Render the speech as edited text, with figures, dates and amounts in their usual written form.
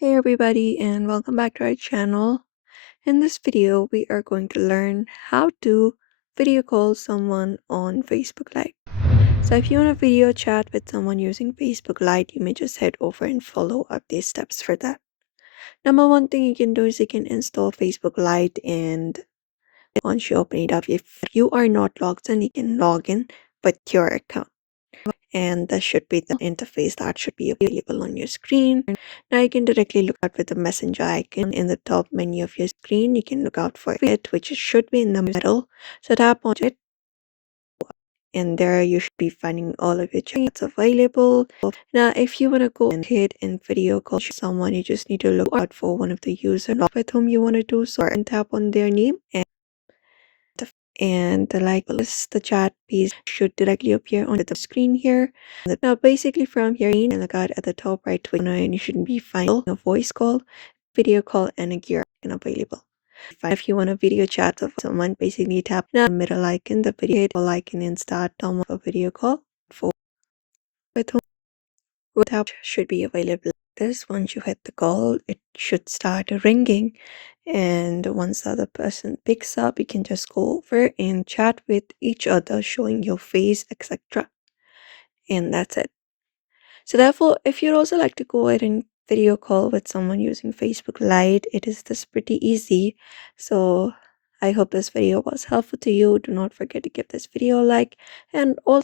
Hey everybody, and welcome back to our channel. In this video, we are going to learn how to video call someone on Facebook Lite. So if you want to video chat with someone using Facebook Lite, you may just head over and follow up these steps for that. Number one thing you can do is you can install Facebook Lite, and once you open it up, if you are not logged in, you can log in with your account. And that should be the interface that should be available on your screen. Now you can directly look out for the messenger icon in the top menu of your screen. You can look out for it, which should be in the middle. So tap on it, and there you should be finding all of your chats available. Now, if you want to go ahead and video call someone, you just need to look out for one of the users with whom you want to do so, and tap on their name, and the chat piece should directly appear on the screen here. Now basically from here you can look out at the top right corner, and you should be finding a voice call, video call, and a gear icon available. If you want to video chat with someone, basically tap the middle icon, the video call icon, and start on a video call for with whom tap should be available. This once you hit the call, it should start ringing, and once the other person picks up, you can just go over and chat with each other, showing your face, etc. And that's it. So therefore, if you'd also like to go ahead and video call with someone using Facebook Lite, it is this pretty easy. So I hope this video was helpful to you. Do not forget to give this video a like, and also